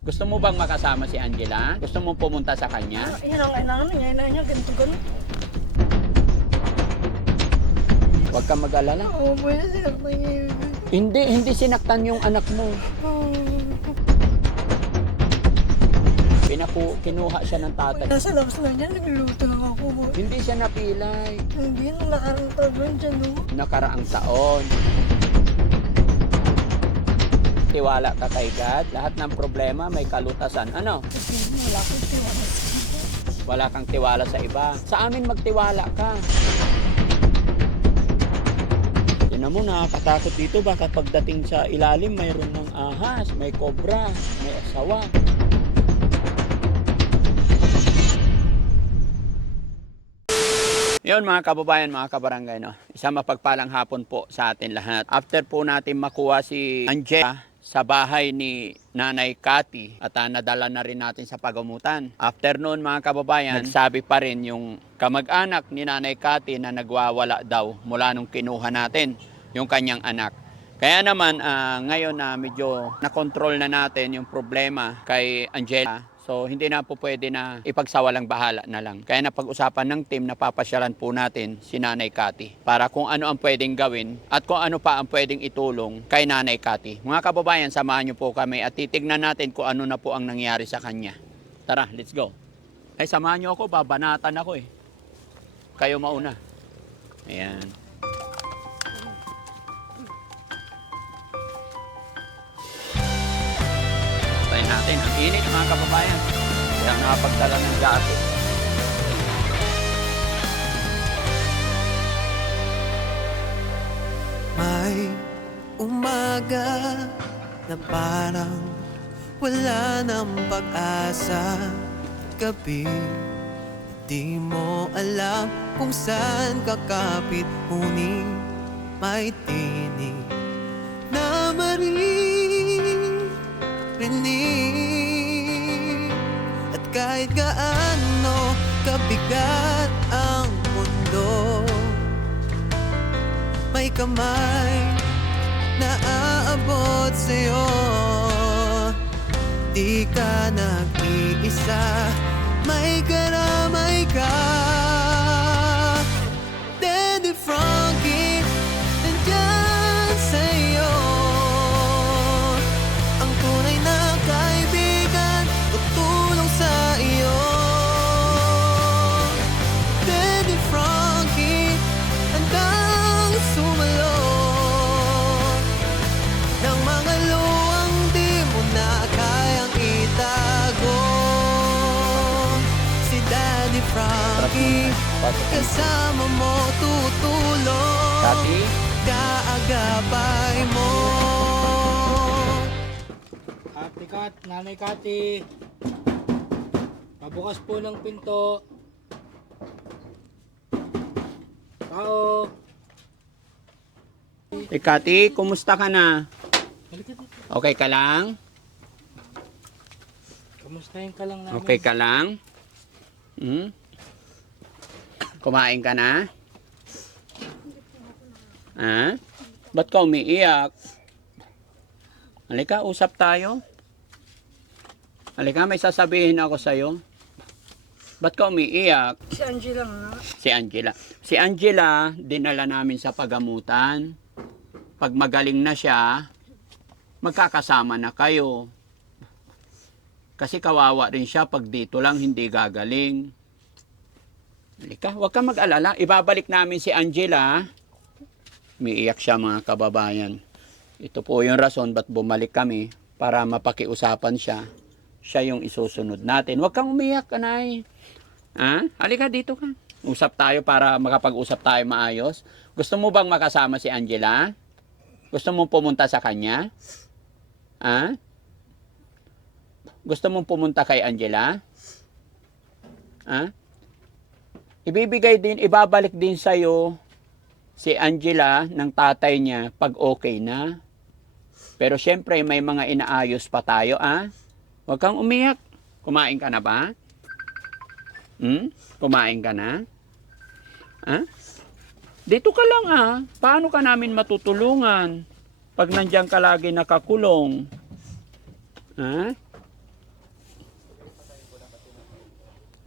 Gusto mo bang makasama si Angela? Gusto mo pumunta sa kanya? Yan ang kailangan niya, ganito-ganito. Huwag kang mag-alala. Oo, pwede sinaktan niya yun. Hindi sinaktan yung anak mo. Kinuha siya ng tatay. Nasa labas lang niya, nagluluto lang ako. Hindi siya napilay. Hindi, nung nakarang taon dyan, no? Nakaraang taon. Tiwala ka kay God. Lahat ng problema may kalutasan. Ano? Kasi wala akong tiwala. Wala kang tiwala sa iba. Sa amin magtiwala ka. Tinan mo, nakakatakot dito. Baka pagdating sa ilalim, mayroon ng ahas, may kobra, may asawa. Yun mga kababayan, mga kabarangay, no? Isang mapagpalang hapon po sa atin lahat. After po natin makuha si Angela sa bahay ni Nanay Cathy at nadala na rin natin sa pagamutan. After noon mga kababayan, nagsabi pa rin yung kamag-anak ni Nanay Cathy na nagwawala daw mula nung kinuha natin yung kanyang anak. Kaya naman ngayon na medyo nakontrol na natin yung problema kay Angela. So, hindi na po pwede na ipagsawalang bahala na lang. Kaya napag-usapan ng team na papasyalan po natin si Nanay Cathy para kung ano ang pwedeng gawin at kung ano pa ang pwedeng itulong kay Nanay Cathy. Mga kababayan, samahan niyo po kami at titignan natin kung ano na po ang nangyari sa kanya. Tara, let's go. Ay, samahan niyo ako, babanatan ako eh. Kayo mauna. Ayan. Tayo natin. Ang init mga kababayan. Kaya nakapagdala ng jacket. May umaga na parang wala ng pag-asa. Gabi, di mo alam kung saan kakapit. Ngunit may tinig na maririnig. At kahit gaano kabigat ang mundo, may kamay na aabot sa'yo. Di ka nag-iisa, may karamay ka. Daddy Frankie, nandyan sa'yo. Ang tunay na kaibigan, tutulong sa iyo. Daddy Frankie, handang sumalot ng mga luwang di mo na kayang itago. Si Daddy Frankie, kasama mo tutulong. Cathy? Kaagapay mo. Nanay Cathy, pabukas po ng pinto. Tao. Cathy, kumusta ka na? Halika dito. Okay ka lang? Kamustahin ka lang namin. Okay ka lang? Hmm? Kumain ka na? Ha? Ba't ka umiiyak? Halika, usap tayo. Halika, may sasabihin ako sa'yo. Ba't ka umiiyak? Si Angela nga. Si Angela. Si Angela, dinala namin sa pagamutan. Pag magaling na siya, magkakasama na kayo. Kasi kawawa rin siya pag dito lang hindi gagaling. Halika, huwag kang mag-alala. Ibabalik namin si Angela. Umiiyak siya mga kababayan. Ito po yung rason ba't bumalik kami para mapakiusapan siya. Siya yung isusunod natin. Huwag kang umiyak, anay. Ha? Halika dito ka. Usap tayo para makapag-usap tayo maayos. Gusto mo bang makasama si Angela? Gusto mong pumunta sa kanya? Ha? Gusto mong pumunta kay Angela? Ha? Ibabalik din sa'yo si Angela ng tatay niya pag okay na. Pero syempre may mga inaayos pa tayo, ah. Huwag kang umiyak. Kumain ka na ba? Kumain ka na? Ha? Dito ka lang ah. Paano ka namin matutulungan pag nandiyan ka lagi nakakulong? Ha?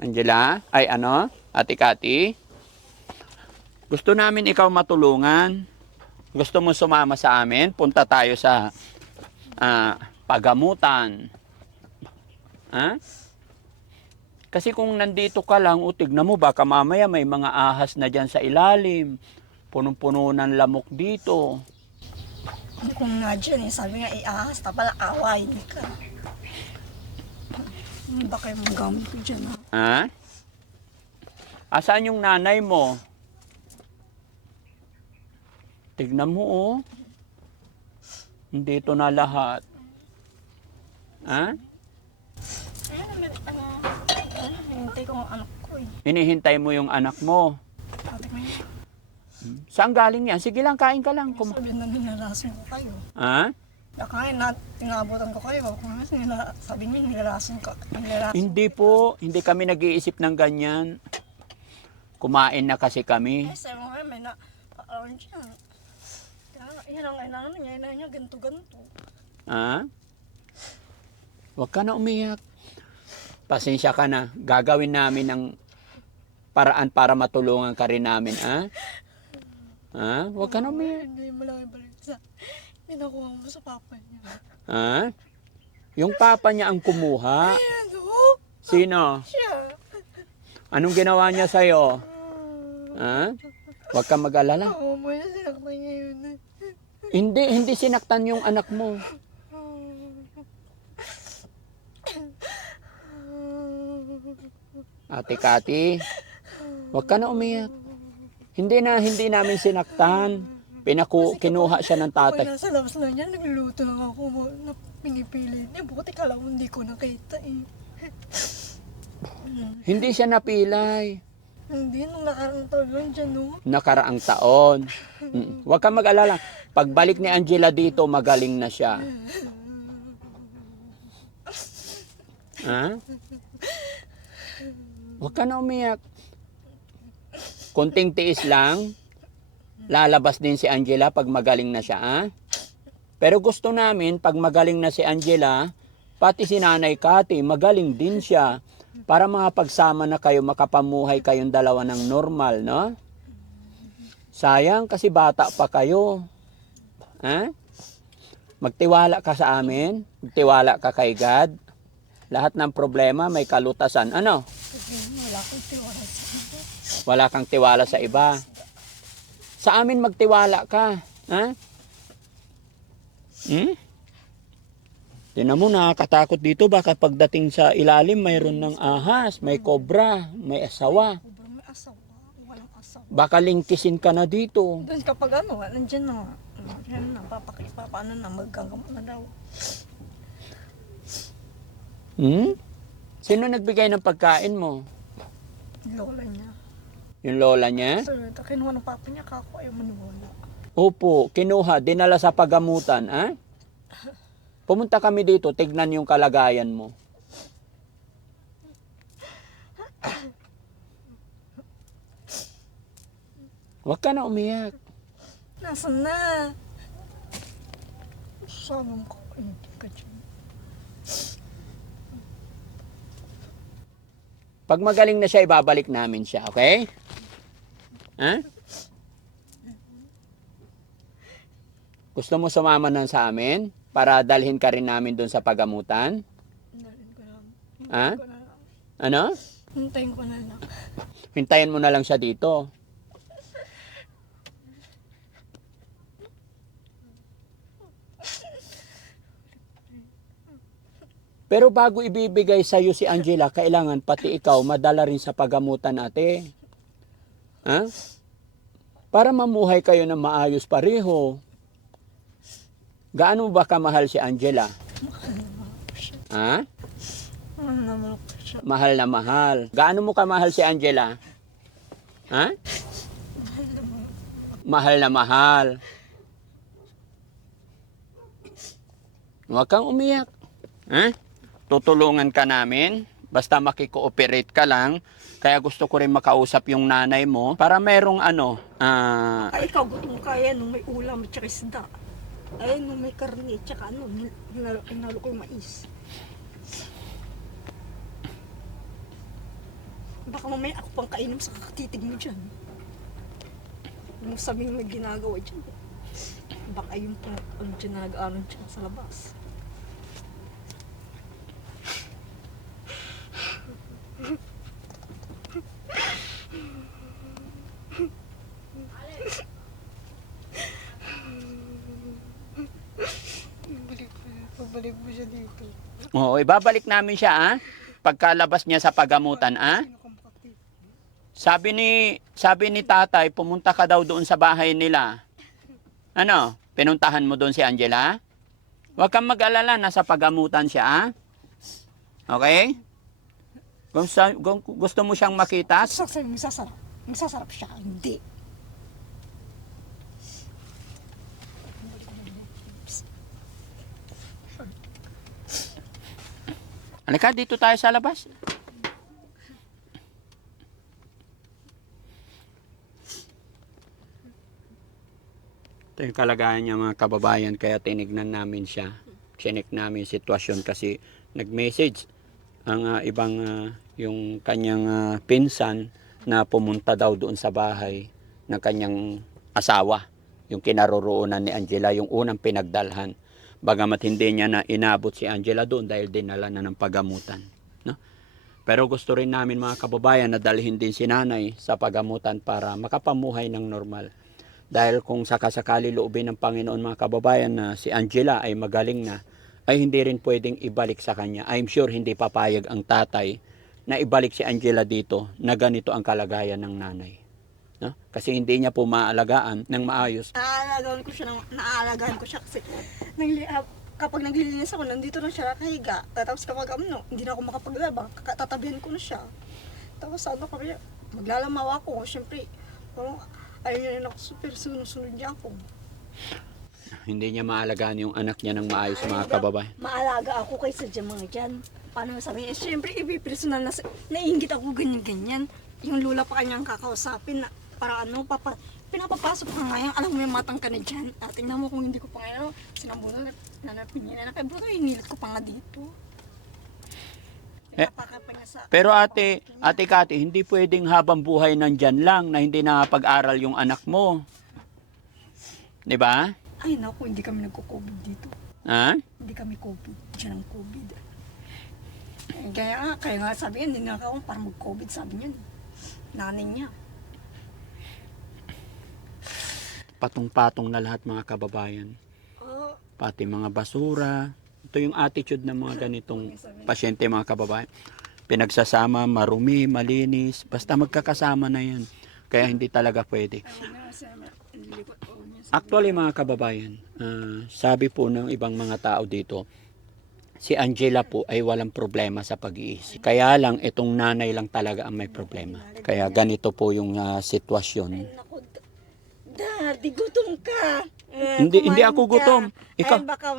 Angela, ay ano, Ate Cathy, gusto namin ikaw matulungan. Gusto mo sumama sa amin? Punta tayo sa pagamutan. Ha? Kasi kung nandito ka lang, tignan mo, baka mamaya may mga ahas na dyan sa ilalim. Punong-puno ng lamok dito. Kung nga dyan sabi nga iahas, tapos away ka. Hindi ba kayo magamit ko dyan ha? Ha? Asaan yung nanay mo? Tignan mo, oh. Dito na lahat. Ha? Hintay ko ang anak ko eh. Hinihintay mo yung anak mo. Sabi ko niya, Saan galing yan? Sige lang, kain ka lang. sabi na nilalason ko kayo. Ha? Nakain na, tinabutan ko kayo. Kung sabi niya, nilalason ka. Nilalason. Hindi po. Hindi kami nag-iisip ng ganyan. Kumain na kasi kami. Eh, sabi mo nga, may na-around siya. Yan ang kailangan niya, yan niya, ganto-ganto. Ha? Huwag ka na umiyak. Pasensya ka na. Gagawin namin ng paraan para matulungan ka rin namin, ha? Ha? Huwag ka na umiyak. Hindi mo lang ibalik sa, pinakuha mo sa papa niya. Ha? Yung papa niya ang kumuha. Ano? Sino? Siya. Anong ginawa niya sa'yo? Ha? Huwag ka mag-alala. Oo, mo yan, sinaktan niya yun. Hindi sinaktan yung anak mo. Ate Cathy, huwag ka na umiyak. Hindi namin sinaktan. Kinuha siya ng Ako tatay. nasa labas lang niya, nagluluto lang ako na pinipilit niya. Buti ka lang, hindi ko nakita eh. Hindi siya napilay. Hindi, nung nakarang taon lang dyan, no? Nakaraang taon. Huwag kang mag-alala. Pagbalik ni Angela dito, magaling na siya. Ha? Huwag ka na umiyak. Konting tiis lang. Lalabas din si Angela pag magaling na siya, ha? Pero gusto namin, pag magaling na si Angela, pati si Nanay Cathy, magaling din siya. Para makapagsama na kayo, makapamuhay kayong dalawa ng normal, no? Sayang kasi bata pa kayo. Ha? Magtiwala ka sa amin. Magtiwala ka kay God. Lahat ng problema may kalutasan. Ano? Wala akong tiwala sa iba. Wala kang tiwala sa iba. Sa amin magtiwala ka. Ha? Tinan mo, nakakatakot dito. Baka pagdating sa ilalim, mayroon ng ahas, may kobra, may asawa. Sobrang may asawa. Walang asawa. Baka lingkisin ka na dito. Doon kapag ano, nandiyan na. Nandiyan na, paano na, maggagamot na daw. Sino nagbigay ng pagkain mo? Lola niya. Yung lola niya? So, kinuha ng papa niya, kako ayaw maniwala. Opo, kinuha, dinala sa pagamutan, ha? Pumunta kami dito, tignan yung kalagayan mo. Huwag ka na umiyak. Nasaan na? Sabi mo ko, hindi ka dyan. Pag magaling na siya, ibabalik namin siya, okay? Ha? Gusto mo sumama na sa amin? Para dalhin ka rin namin doon sa pagamutan? Dalhin ko na. Ha? Hintayin ko na lang. Ano? Hintayin ko na lang. Hintayin mo na lang siya dito. Pero bago ibibigay sa iyo si Angela, kailangan pati ikaw madala rin sa pagamutan natin. Ha? Para mamuhay kayo ng maayos pareho. Gaano ba kamahal si Angela? Ha? Ano naman ko siya. Mahal na mahal. Gaano mo kamahal si Angela? Ha? Mahal na mahal. Huwag kang umiyak. Ha? Tutulungan ka namin. Basta makikooperate ka lang. Kaya gusto ko rin makausap yung nanay mo para merong Ay, ikaw gutom ka yan nung may ulam at saka isda. Ay, nung may karne at saka hinalo ko yung mais. Baka mamaya ako pang kainom sa kakatitig mo dyan. Huwag mo sabihin may ginagawa dyan. Baka yung pang ano dyan na nag-aaral dyan sa labas. Pabalik mo siya dito. Oo, ibabalik namin siya, ah. Pagkalabas niya sa pagamutan, ah. Sabi ni tatay, pumunta ka daw doon sa bahay nila. Ano? Pinuntahan mo doon si Angela? Huwag kang mag-alala, nasa pagamutan siya, ah. Okay? Kung gusto mo siyang makita, Sasabi mo sasarap. Masasarap siya. Hindi. halika dito tayo sa labas. Ito yung kalagayan niya mga kababayan, kaya tinignan namin siya. Chinek namin yung sitwasyon kasi nag-message ang ibang yung kanyang pinsan na pumunta daw doon sa bahay ng kanyang asawa. Yung kinaroroonan ni Angela, yung unang pinagdalhan. Bagamat hindi niya na inabot si Angela doon dahil dinala na ng pagamutan. No? Pero gusto rin namin mga kababayan na dalhin din si nanay sa pagamutan para makapamuhay ng normal. Dahil kung sakasakali loobin ng Panginoon mga kababayan na si Angela ay magaling na, ay hindi rin pwedeng ibalik sa kanya. I'm sure hindi papayag ang tatay na ibalik si Angela dito na ganito ang kalagayan ng nanay. No? Kasi hindi niya po maalagaan ng maayos. Naaalagaan ko siya kasi kapag naglilinis ako, nandito na siya nakahiga. Tapos kapag hindi na ako makapaglaba, tatabihan ko na siya. Tapos kami, maglalamaw ako. Siyempre, ayun niya rin ako, super sunod niya ako. Hindi niya maalagaan yung anak niya ng maayos mga kababayan. Maalaga ako kaysa dyan mga dyan. Paano sabihin? Siyempre, personal na naiingit ako ganyan-ganyan. Yung lula pa kanyang kakausapin na para pinapapasok ka ngayon, alam mo yung matang ka na dyan. Tingnan mo kung hindi ko pa ngayon, sinambunan, nanapin niya na. Kaya bro, hinilit ko pa nga dito. Pero ate Kati, hindi pwedeng habang buhay nandyan lang na hindi nakapag-aral yung anak mo. Di ba? Ay naku, hindi kami nagko-COVID dito. Ha? Hindi kami COVID. Diyan ang COVID. Kaya nga sabi niya, hindi nga ako para mag-COVID, sabi niya. Nanay niya. Patong-patong na lahat mga kababayan. Pati mga basura. Ito yung attitude ng mga ganitong pasyente mga kababayan. Pinagsasama, marumi, malinis. Basta magkakasama na yan. Kaya hindi talaga pwede. Actually mga kababayan, sabi po ng ibang mga tao dito, si Angela po ay walang problema sa pag-iisip. Kaya lang itong nanay lang talaga ang may problema. Kaya ganito po yung sitwasyon. Daddy, gutom ka. Hindi ako gutom. Ikaw? Ay, baka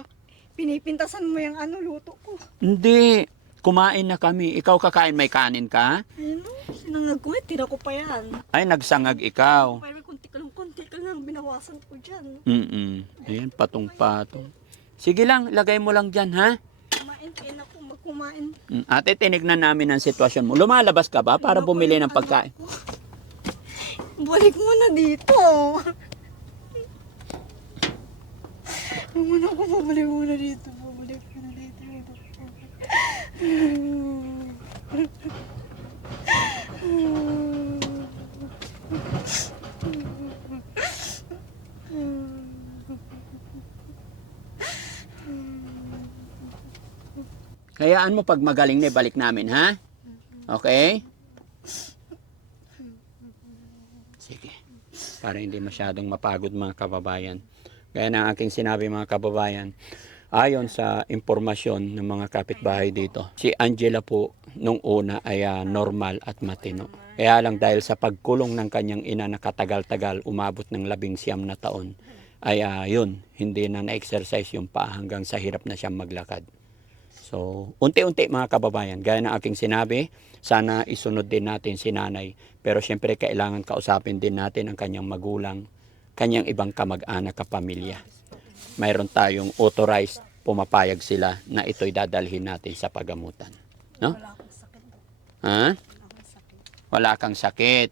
pinipintasan mo yung luto ko. Hindi. Kumain na kami. Ikaw kakain, may kanin ka? Ano? Sinangag ko, tira ko pa yan. Ay, nagsangag ikaw. Pero konti ka lang, binawasan ko dyan. Ayan, patong-patong. Sige lang, lagay mo lang dyan, ha? Kumain, kaya ako magkumain. Ate, tinignan namin ang sitwasyon mo. Lumalabas ka ba para bumili ng pagkain? Balik mo na dito. Muna ako, babalik mo na dito. Babalik mo na dito. Hayaan mo pag magaling na, balik namin, ha? Okay? Sige. Para hindi masyadong mapagod mga kababayan. Gaya ng aking sinabi mga kababayan, ayon sa impormasyon ng mga kapitbahay dito, si Angela po nung una ay normal at matino. Kaya lang dahil sa pagkulong ng kanyang ina na katagal-tagal, umabot ng 19 na taon, ay yun, hindi na na-exercise yung paa hanggang sa hirap na siyang maglakad. So, unti-unti mga kababayan, gaya ng aking sinabi, sana isunod din natin si nanay. Pero syempre kailangan kausapin din natin ang kanyang magulang, kanyang ibang kamag-anak kapamilya. Mayroon tayong authorized, pumapayag sila na ito'y dadalhin natin sa pagamutan. No? Wala akong sakit. Ha? Wala akong sakit. Wala kang sakit.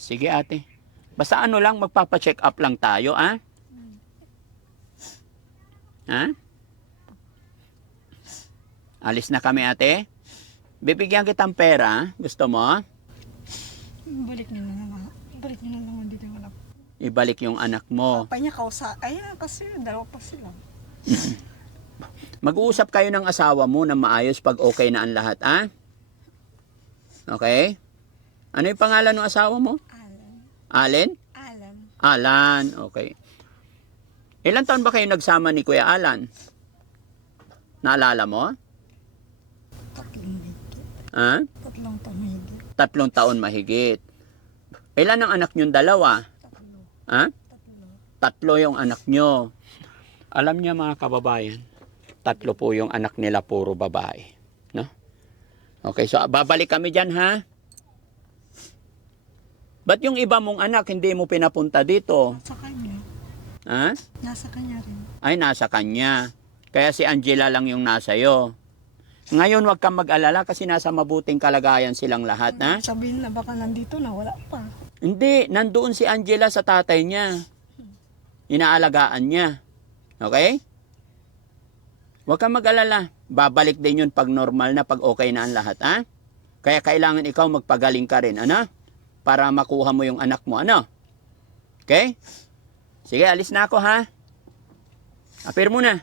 Sige ate. Basta ano lang, magpapacheck up lang tayo, ah? Ha? Alis na kami ate. Bibigyan kitang pera. Gusto mo? Balik niyo na lang. Balik niyo na lang dito wala. Ibalik yung anak mo. Papa niya ayan kasi dalawa pa sila. Mag-uusap kayo ng asawa mo na maayos pag okay na ang lahat, ah? Okay? Ano yung pangalan ng asawa mo? Allen? Alan, okay. Ilan taon ba kayo nagsama ni Kuya Alan? Naalala mo? 3 Ha? 3 taon mahigit. 3 taon mahigit. Ilan ang anak niyong dalawa? 3. Ha? 3 yung anak niyo. Alam niya mga kababayan, 3 po yung anak nila, puro babae. No? Okay, so babalik kami dyan, ha? Ba't yung iba mong anak hindi mo pinapunta dito? Sa kanya. Ha? Nasa kanya rin. Ay, nasa kanya. Kaya si Angela lang yung nasa iyo. Ngayon, huwag kang mag-alala kasi nasa mabuting kalagayan silang lahat, ha? Sabihin na baka nandito na wala pa. Hindi, nandoon si Angela sa tatay niya. Inaalagaan niya. Okay? Huwag kang mag-alala. Babalik din yun pag normal na, pag okay na ang lahat, ha? Kaya kailangan ikaw magpagaling ka rin, ano? Para makuha mo yung anak mo, ano? Okay? Sige, alis na ako, ha? Apir muna.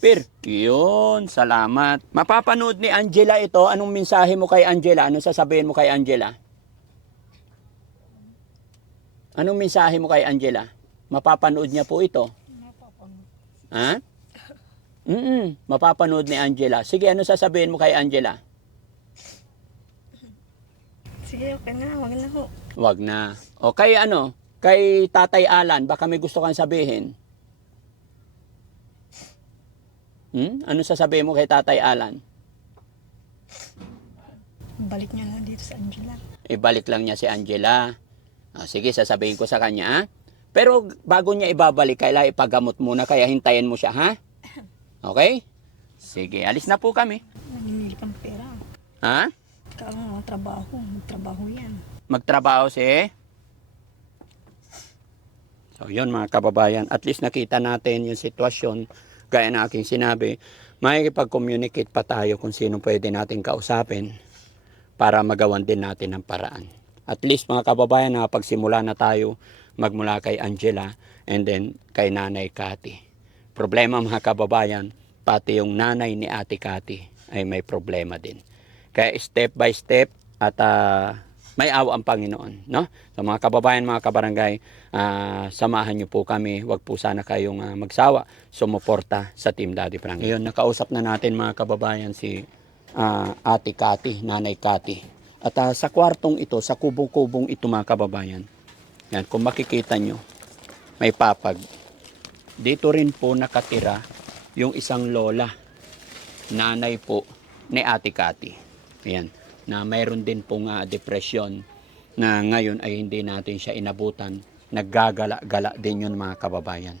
Pir. Yun, salamat. Mapapanood ni Angela ito. Anong mensahe mo kay Angela? Anong sasabihin mo kay Angela? Anong mensahe mo kay Angela? Mapapanood niya po ito. Ha? Mapapanood ni Angela. Sige, ano sasabihin mo kay Angela? Sige, okay na. Wag na ho. Wag na. O kay ano? Kay Tatay Alan, baka may gusto kang sabihin. Ano sasabihin mo kay Tatay Alan? Balik niya lang dito sa Angela. Ibalik lang niya si Angela. Sige, sasabihin ko sa kanya, ha? Pero bago niya ibabalik, kailangan ipagamot muna, kaya hintayin mo siya, ha? Okay? Sige, alis na po kami. Naninili kang pera. Ha? Kailangan trabaho. Magtrabaho yan. Magtrabaho si... So, yun mga kababayan. At least nakita natin yung sitwasyon. Gaya na aking sinabi, makikipag-communicate pa tayo kung sino pwede natin kausapin para magawan din natin ang paraan. At least mga kababayan, nakapagsimula na tayo magmula kay Angela and then kay Nanay Cathy. Problema mga kababayan, pati yung nanay ni Ate Cathy ay may problema din. Kaya step by step at may awa ang Panginoon, no? So mga kababayan, mga kabarangay, samahan niyo po kami. Huwag po sana kayong magsawa, sumuporta sa Team Daddy Frankie. Ngayon, nakausap na natin mga kababayan si Ate Cathy, Nanay Cathy. At sa kwartong ito, sa kubong-kubong ito mga kababayan, yan, kung makikita nyo, may papag. Dito rin po nakatira yung isang lola, nanay po ni Ate Cathy. Ayan, na mayroon din pong depression na ngayon ay hindi natin siya inabutan. Naggagala-gala din yun mga kababayan.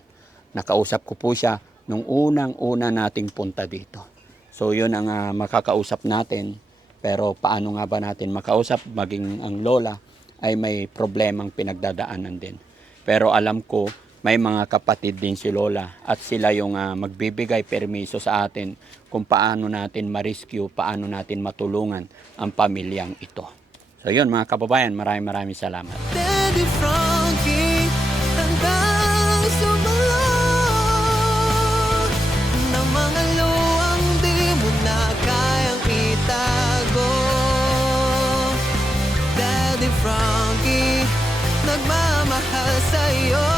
Nakausap ko po siya nung unang-una nating punta dito. So yun ang makakausap natin. Pero paano nga ba natin makausap maging ang lola ay may problemang pinagdadaanan din. Pero alam ko may mga kapatid din si lola at sila yung magbibigay permiso sa atin kung paano natin ma-rescue, paano natin matulungan ang pamilyang ito. So yun mga kababayan, maraming salamat. Daddy Frankie, handang sumalot ng mga luwang di mo na kayang itago. Daddy Frankie, nagmamahal sa'yo.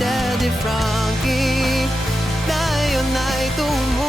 Daddy Frankie, tayo na'y tumulong.